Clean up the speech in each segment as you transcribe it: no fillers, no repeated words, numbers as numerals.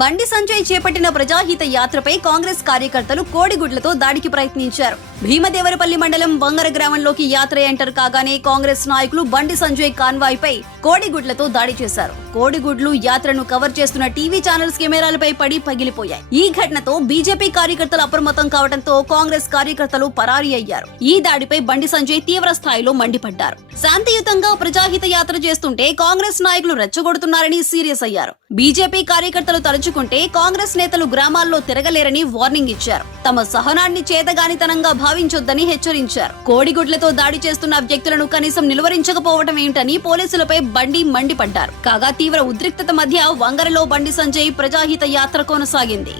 బండి సంజయ్ చేపట్టిన ప్రజాహిత యాత్రపై కాంగ్రెస్ కార్యకర్తలు కోడిగుడ్లతో దాడికి ప్రయత్నించారు. భీమదేవరపల్లి మండలం వంగర గ్రామంలోకి యాత్ర ఎంటర్ కాగానే కాంగ్రెస్ నాయకులు బండి సంజయ్ కాన్వాయ్ పై కోడిగుడ్లతో దాడి చేశారు. కోడిగుడ్లు యాత్రను కవర్ చేస్తున్న టీవీ ఛానల్స్ కెమెరాలపై పడి పగిలిపోయాయి. ఈ ఘటనతో బీజేపీ కార్యకర్తలు అప్రమత్తం కావడంతో కాంగ్రెస్ కార్యకర్తలు పరారీ అయ్యారు. ఈ దాడిపై బండి సంజయ్ తీవ్ర స్థాయిలో మండిపడ్డారు. శాంతియుతంగా ప్రజాహిత యాత్ర చేస్తుంటే కాంగ్రెస్ నాయకులు రెచ్చగొడుతున్నారని సీరియస్ అయ్యారు. బీజేపీ కార్యకర్తలు తలుచుకుంటే కాంగ్రెస్ నేతలు గ్రామాల్లో తిరగలేరని వార్నింగ్ ఇచ్చారు. తమ సహనాన్ని చేతగానితనంగా భావించొద్దని హెచ్చరించారు. కోడిగుడ్లతో దాడి చేస్తున్న వ్యక్తులను కనీసం నిలువరించకపోవటం ఏంటని పోలీసులపై బండి మండిపడ్డారు. కాగా తీవ్ర ఉద్రిక్తత మధ్య వంగరలో బండి సంజయ్ ప్రజాహిత యాత్ర కొనసాగింది.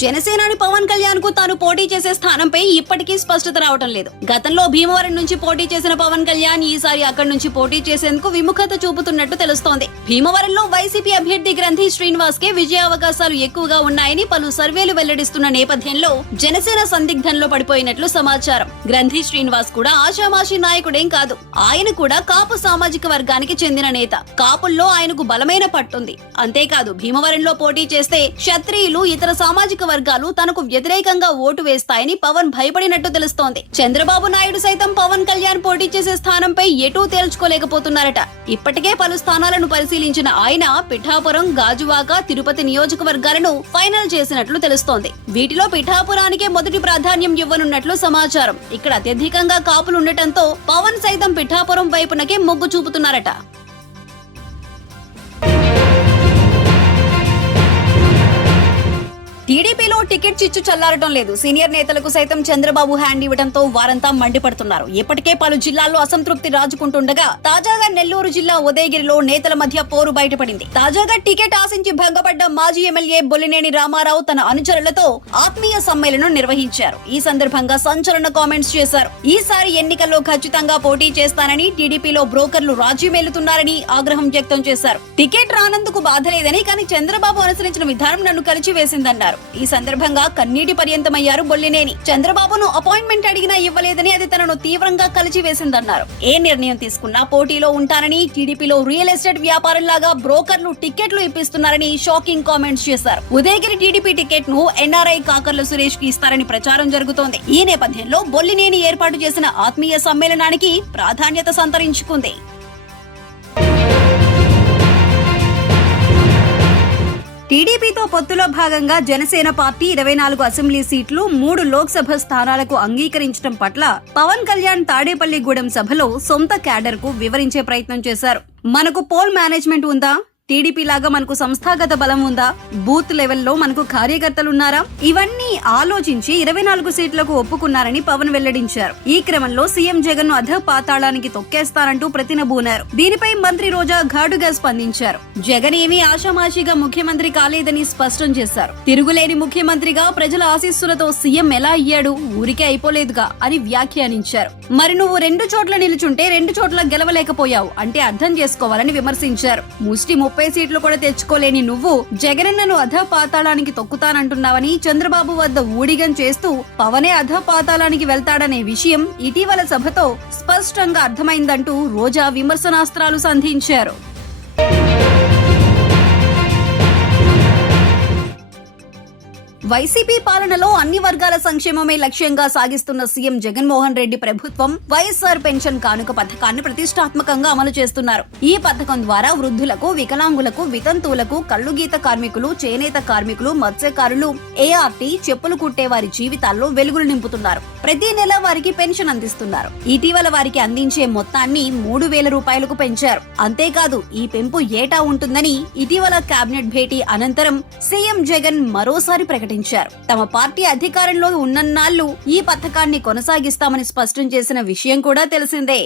జనసేనాని పవన్ కళ్యాణ్ కు తాను పోటీ చేసే స్థానంపై ఇప్పటికీ స్పష్టత రావటం లేదు. గతంలో భీమవరం నుంచి పోటీ చేసిన పవన్ కళ్యాణ్ ఈసారి అక్కడి నుంచి పోటీ చేసేందుకు విముఖత చూపుతున్నట్టు తెలుస్తోంది. భీమవరంలో వైసీపీ అభ్యర్థి గ్రంథి శ్రీనివాస్ కే విజయావకాశాలు ఎక్కువగా ఉన్నాయని పలు సర్వేలు వెల్లడిస్తున్న నేపథ్యంలో జనసేన సందిగ్ధంలో పడిపోయినట్లు సమాచారం. గ్రంథి శ్రీనివాస్ కూడా ఆషామాషి నాయకుడేం కాదు. ఆయన కూడా కాపు సామాజిక వర్గానికి చెందిన నేత. కాపుల్లో ఆయనకు బలమైన పట్టుంది. అంతేకాదు భీమవరంలో పోటీ చేస్తే క్షత్రియులు, ఇతర సామాజిక వర్గాలు తనకు వ్యతిరేకంగా ఓటు వేస్తాయని పవన్ భయపడినట్టు తెలుస్తోంది. చంద్రబాబు నాయుడు సైతం పవన్ కళ్యాణ్ పోటీ చేసే స్థానంపై ఎటూ తేల్చుకోలేకపోతున్నారట. ఇప్పటికే పలు స్థానాలను పరిశీలించిన ఆయన పిఠాపురం, గాజువాక, తిరుపతి నియోజకవర్గాలను ఫైనల్ చేసినట్లు తెలుస్తోంది. వీటిలో పిఠాపురానికే మొదటి ప్రాధాన్యం ఇవ్వనున్నట్లు సమాచారం. ఇక్కడ అత్యధికంగా కాపులుండటంతో పవన్ సైతం పిఠాపురం వైపునకే మొగ్గు చూపుతున్నారట. టీడీపీలో టికెట్ చిచ్చు చల్లారటం లేదు. సీనియర్ నేతలకు సైతం చంద్రబాబు హ్యాండ్ ఇవ్వడంతో వారంతా మండిపడుతున్నారు. ఇప్పటికే పలు జిల్లాల్లో అసంతృప్తి రాజుకుంటుండగా తాజాగా నెల్లూరు జిల్లా ఉదయగిరిలో నేతల మధ్య పోరు బయటపడింది. తాజాగా టికెట్ ఆశించి భంగపడ్డ మాజీ ఎమ్మెల్యే బొల్లినేని రామారావు తన అనుచరులతో ఆత్మీయ సమ్మేళనం నిర్వహించారు. ఈ సందర్భంగా సంచలన కామెంట్స్ చేశారు. ఈసారి ఎన్నికల్లో ఖచ్చితంగా పోటీ చేస్తానని, టీడీపీలో బ్రోకర్లు రాజీ మేలుతున్నారని ఆగ్రహం వ్యక్తం చేశారు. టికెట్ రానందుకు బాధ లేదని, కానీ చంద్రబాబు అనుసరించిన విధానం నన్ను కలిచివేసిందన్నారు. ఈ సందర్భంగా కన్నీటి పర్యంతమయ్యారు బొల్లినేని. చంద్రబాబును అపాయింట్మెంట్ అడిగినా ఇవ్వలేదని, అది తనను తీవ్రంగా కలిచివేసిందన్నారు. ఏ నిర్ణయం తీసుకున్నా పోటీలో ఉంటానని, టీడీపీలో రియల్ ఎస్టేట్ వ్యాపారంలాగా బ్రోకర్లు టికెట్లు ఇప్పిస్తున్నారని షాకింగ్ కామెంట్స్ చేశారు. ఉదయగిరి టీడీపీ టికెట్ ను ఎన్ఆర్ఐ కాకర్ల సురేష్ కి ఇస్తారని ప్రచారం జరుగుతోంది. ఈ నేపథ్యంలో బొల్లినేని ఏర్పాటు చేసిన ఆత్మీయ సమ్మేళనానికి ప్రాధాన్యత సంతరించుకుంది. టీడీపీతో పొత్తులో భాగంగా జనసేన పార్టీ 24 అసెంబ్లీ సీట్లు, 3 లోక్సభ స్థానాలకు అంగీకరించడం పట్ల పవన్ కళ్యాణ్ తాడేపల్లిగూడెం సభలో సొంత క్యాడర్ కు వివరించే ప్రయత్నం చేశారు. మనకు పోల్ మేనేజ్మెంట్ ఉందా? టీడీపీ లాగా మనకు సంస్థాగత బలం ఉందా? బూత్ లెవెల్లో మనకు కార్యకర్తలున్నారా? ఇవన్నీ ఆలోచించి 24 సీట్లకు ఒప్పుకున్నారని పవన్ వెల్లడించారు. ఈ క్రమంలో సీఎం జగన్ ను అధ పాతాళానికి తొక్కేస్తారంటూ ప్రతినబూనారు. దీనిపై మంత్రి రోజా ఘాటుగా స్పందించారు. జగన్ ఏమీ ఆషామాషిగా ముఖ్యమంత్రి కాలేదని స్పష్టం చేశారు. తిరుగులేని ముఖ్యమంత్రిగా ప్రజల ఆశీస్సులతో సీఎం ఎలా అయ్యాడు? ఊరికే అయిపోలేదుగా అని వ్యాఖ్యానించారు. మరి నువ్వు 2 చోట్ల నిలుచుంటే 2 చోట్ల గెలవలేకపోయావు అంటే అర్థం చేసుకోవాలని విమర్శించారు. ముష్టి 30 సీట్లు కూడా తెచ్చుకోలేని నువ్వు జగనన్నను అధ పాతాళానికి తొక్కుతానంటున్నావని చంద్రబాబు వద్ద ఊడిగం చేస్తూ పవనే అధ పాతాళానికి వెళ్తాడనే విషయం ఇటీవల సభతో స్పష్టంగా అర్థమైందంటూ రోజా విమర్శనాస్త్రాలు సంధించారు. వైసీపీ పాలనలో అన్ని వర్గాల సంక్షేమమే లక్ష్యంగా సాగిస్తున్న సీఎం జగన్మోహన్ రెడ్డి ప్రభుత్వం వైఎస్ఆర్ పెన్షన్ కానుక పథకాన్ని ప్రతిష్టాత్మకంగా అమలు చేస్తున్నారు. ఈ పథకం ద్వారా వృద్ధులకు, వికలాంగులకు, వితంతువులకు, కళ్లుగీత కార్మికులు, చేనేత కార్మికులు, మత్స్యకారులు, ఏఆర్టీ, చెప్పులు కుట్టే వారి జీవితాల్లో వెలుగులు నింపుతున్నారు. ప్రతి నెల వారికి పెన్షన్ అందిస్తున్నారు. ఇటీవల వారికి అందించే మొత్తాన్ని 3,000 రూపాయలకు పెంచారు. అంతేకాదు ఈ పెంపు ఏటా ఉంటుందని ఇటీవల కేబినెట్ భేటీ అనంతరం సీఎం జగన్ మరోసారి ప్రకటించారు. తమ పార్టీ అధికారంలో ఉన్నన్నాళ్లు ఈ పథకాన్ని కొనసాగిస్తామని స్పష్టం చేసిన విషయం కూడా తెలిసిందే.